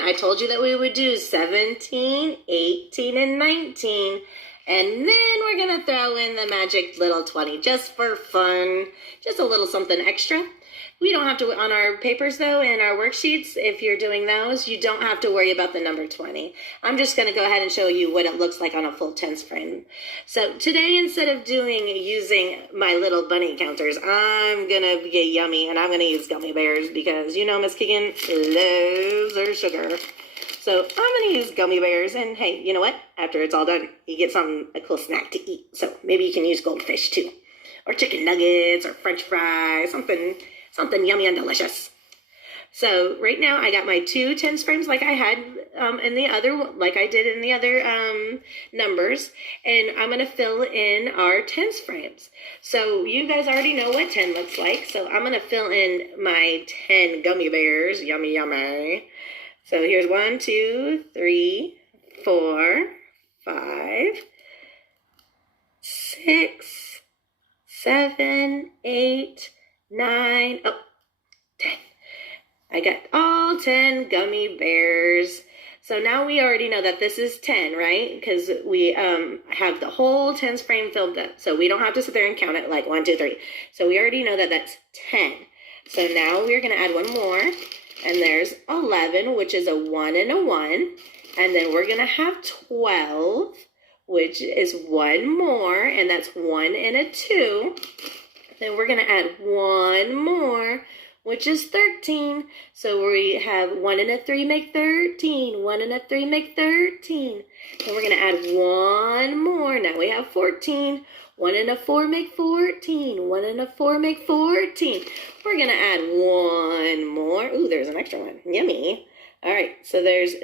I told you that we would do 17, 18, and 19. And then we're going to throw in the magic little 20 just for fun, just a little something extra. We don't have to, on our papers though, and our worksheets, if you're doing those, you don't have to worry about the number 20. I'm just going to go ahead and show you what it looks like on a full tens frame. So today, instead of using my little bunny counters, I'm going to get yummy and I'm going to use gummy bears because you know Miss Keegan loves her sugar. So I'm going to use gummy bears, and hey, you know what? After it's all done, you get a cool snack to eat. So maybe you can use goldfish too, or chicken nuggets, or French fries, something yummy and delicious. So right now I got my 2 tens frames like I had in the other, like I did in the other numbers, and I'm going to fill in our tens frames. So you guys already know what 10 looks like, so I'm going to fill in my 10 gummy bears. Yummy, yummy. So here's 1, 2, 3, 4, 5, 6, 7, 8, 9, 10. I got all 10 gummy bears. So now we already know that this is 10, right? Because we have the whole tens frame filled up. So we don't have to sit there and count it like 1, 2, 3. So we already know that that's 10. So now we're going to add one more. And there's 11, which is a 1 and a 1. And then we're going to have 12, which is one more, and that's 1 and a 2. Then we're going to add one more, which is 13. So we have 1 and a 3 make 13. 1 and a 3 make 13. Then we're going to add one more. Now we have 14. 1 and a 4 make 14. 1 and a 4 make 14. We're going to add one more. Ooh, there's an extra one. Yummy. All right, so there's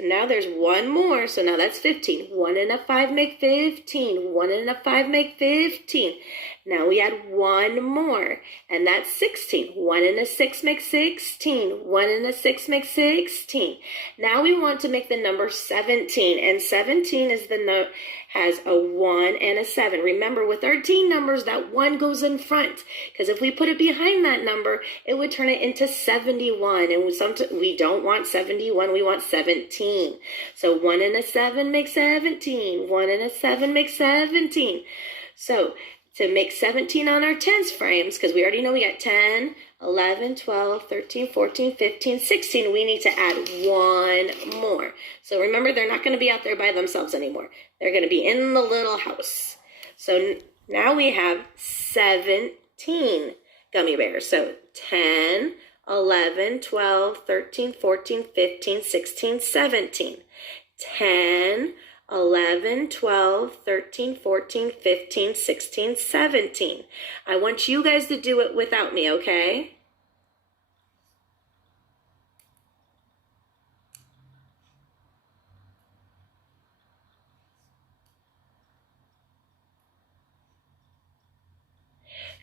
one more. So now that's 15. 1 and a 5 make 15. 1 and a 5 make 15. Now we add one more, and that's 16. 1 and a 6 make 16. 1 and a 6 make 16. Now we want to make the number 17, and 17 is has a 1 and a 7. Remember, with our teen numbers, that 1 goes in front, because if we put it behind that number, it would turn it into 71, and we don't want 71, we want 17. So 1 and a 7 makes 17. 1 and a 7 makes 17. So to make 17 on our tens frames, because we already know we got 10, 11, 12, 13, 14, 15, 16, we need to add one more. So remember, they're not going to be out there by themselves anymore. They're going to be in the little house. So now we have 17 gummy bears. So 10, 11, 12, 13, 14, 15, 16, 17. 10, 11, 12, 13, 14, 15, 16, 17. I want you guys to do it without me, okay?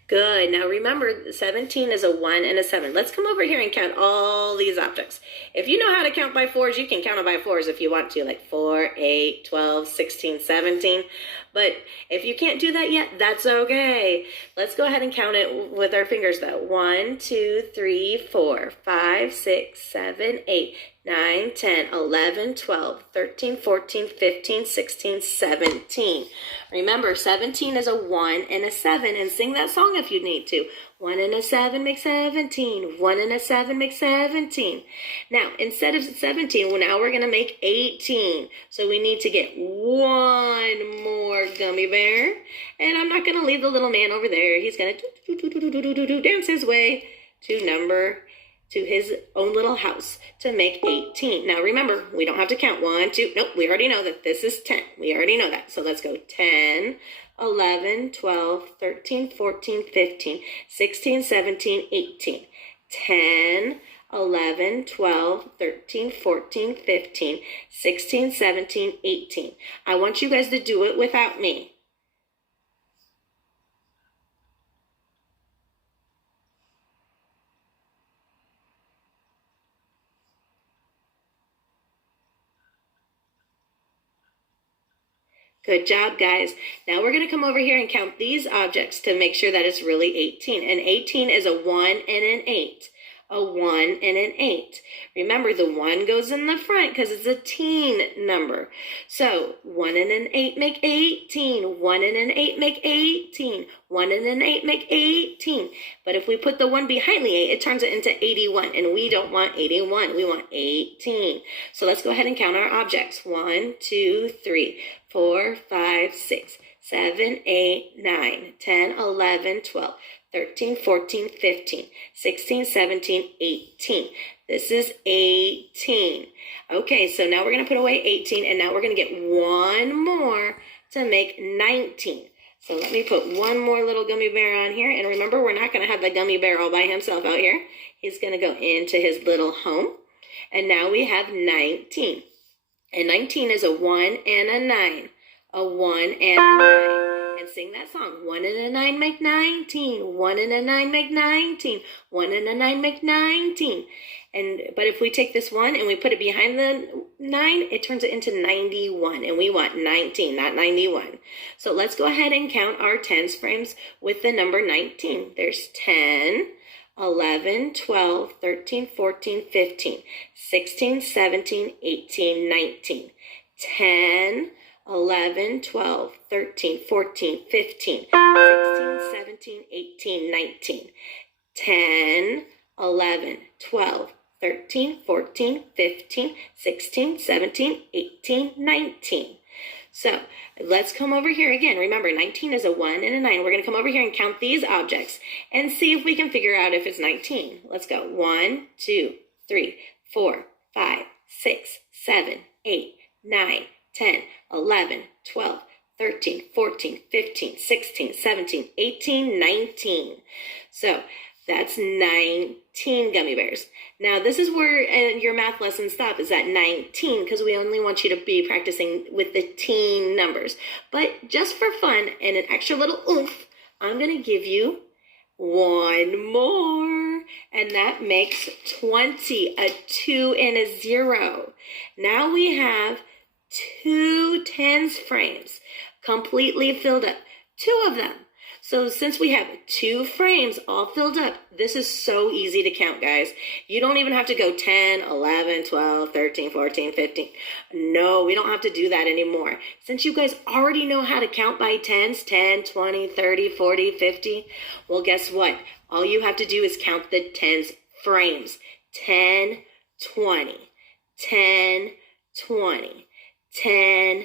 Good. Now remember, 17 is a 1 and a 7. Let's come over here and count all these objects. If you know how to count by fours, you can count them by fours if you want to, like 4, 8, 12, 16, 17. But if you can't do that yet, that's okay. Let's go ahead and count it with our fingers, though. 1, 2, 3, 4, 5, 6, 7, 8, 9, 10, 11, 12, 13, 14, 15, 16, 17. Remember, 17 is a 1 and a 7, and sing that song if you need to. 1 and a 7 makes 17. 1 and a 7 makes 17. Now, instead of 17, well, now we're going to make 18. So we need to get one more gummy bear. And I'm not going to leave the little man over there. He's going to dance his way to his own little house to make 18. Now remember, we don't have to count 1, 2, nope, we already know that this is 10. We already know that. So let's go 10, 11, 12, 13, 14, 15, 16, 17, 18. 10, 11, 12, 13, 14, 15, 16, 17, 18. I want you guys to do it without me. Good job, guys. Now we're going to come over here and count these objects to make sure that it's really 18. And 18 is a 1 and an 8. a 1, and an 8. Remember, the 1 goes in the front because it's a teen number. So 1 and an 8 make 18. 1 and an 8 make 18. 1 and an 8 make 18. But if we put the 1 behind the 8, it turns it into 81. And we don't want 81. We want 18. So let's go ahead and count our objects. 1, 2, 3, 4, 5, 6, 7, 8, 9, 10, 11, 12. 13, 14, 15, 16, 17, 18. This is 18. Okay, so now we're going to put away 18, and now we're going to get one more to make 19. So let me put one more little gummy bear on here. And remember, we're not going to have the gummy bear all by himself out here. He's going to go into his little home. And now we have 19. And 19 is a 1 and a 9. A 1 and a 9. And sing that song. 1 and a 9 make 19. 1 and a 9 make 19. 1 and a 9 make 19. But if we take this 1 and we put it behind the 9, it turns it into 91. And we want 19, not 91. So let's go ahead and count our tens frames with the number 19. There's 10, 11, 12, 13, 14, 15, 16, 17, 18, 19. 10, 11, 12, 13, 14, 15, 16, 17, 18, 19. 10, 11, 12, 13, 14, 15, 16, 17, 18, 19. So let's come over here again. Remember, 19 is a 1 and a 9. We're going to come over here and count these objects and see if we can figure out if it's 19. Let's go. 1, 2, 3, 4, 5, 6, 7, 8, 9, 10, 11, 12, 13, 14, 15, 16, 17, 18, 19. So that's 19 gummy bears. Now this is where your math lessons stop, is at 19, because we only want you to be practicing with the teen numbers. But just for fun and an extra little oomph, I'm going to give you one more. And that makes 20, a 2 and a 0. Now we have 2 tens frames completely filled up. 2 of them. So since we have 2 frames all filled up, this is so easy to count, guys. You don't even have to go 10, 11, 12, 13, 14, 15. No, we don't have to do that anymore. Since you guys already know how to count by tens, 10, 20, 30, 40, 50, well, guess what? All you have to do is count the tens frames. 10, 20, 10, 20, 10,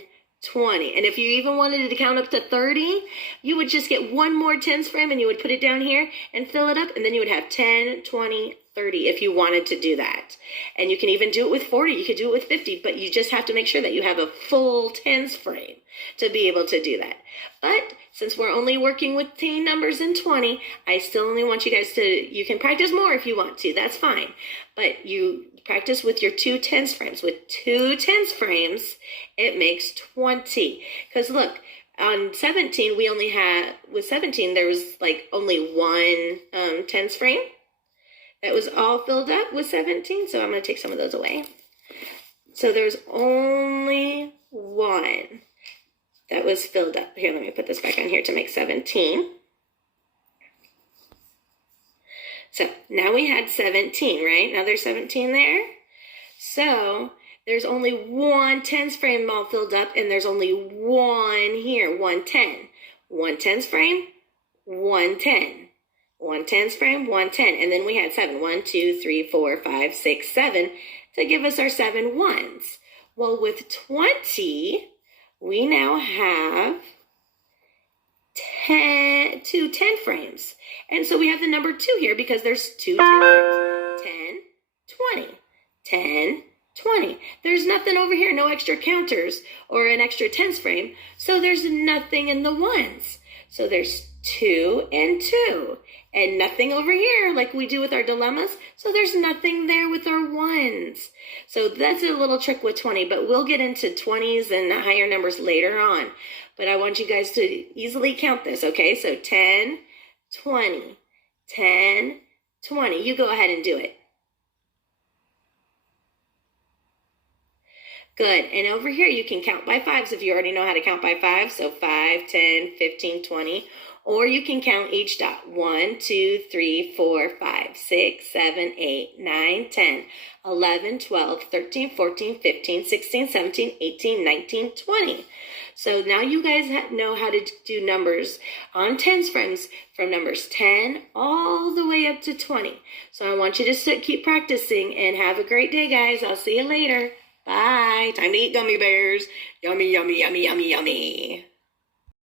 20. And if you even wanted to count up to 30, you would just get one more tens frame and you would put it down here and fill it up. And then you would have 10, 20, 30 if you wanted to do that. And you can even do it with 40. You could do it with 50. But you just have to make sure that you have a full tens frame to be able to do that. But since we're only working with teen numbers in 20, I still only want you guys to, you can practice more if you want to. That's fine. But you practice with your 2 tens frames. With 2 tens frames, it makes 20. Because look, on 17, we only had, with 17, there was like only 1 tens frame that was all filled up with 17. So I'm going to take some of those away. So there's only 1 that was filled up. Here, let me put this back on here to make 17. So now we had 17, right? Now there's 17 there. So there's only 1 tens frame all filled up, and there's only 1 here, 1 10. 1 tens frame, 1 10. 1 tens frame, 1 10. And then we had 7. 1, 2, 3, 4, 5, 6, 7 to give us our 7 ones. Well, with 20, we now have 2 10 frames. And so we have the number 2 here because there's 2 10 frames. 10, 20, 10, 20. There's nothing over here, no extra counters or an extra tens frame. So there's nothing in the ones. So there's 2 and 2. And nothing over here like we do with our dilemmas. So there's nothing there with our ones. So that's a little trick with 20, but we'll get into 20s and higher numbers later on. But I want you guys to easily count this, okay? So 10, 20, 10, 20. You go ahead and do it. Good. And over here, you can count by 5s if you already know how to count by 5. So 5, 10, 15, 20. Or you can count each dot. 1, 2, 3, 4, 5, 6, 7, 8, 9, 10, 11, 12, 13, 14, 15, 16, 17, 18, 19, 20. So now you guys know how to do numbers on tens, friends, from numbers 10 all the way up to 20. So I want you to keep practicing, and have a great day, guys. I'll see you later. Bye. Time to eat gummy bears. Yummy, yummy, yummy, yummy, yummy.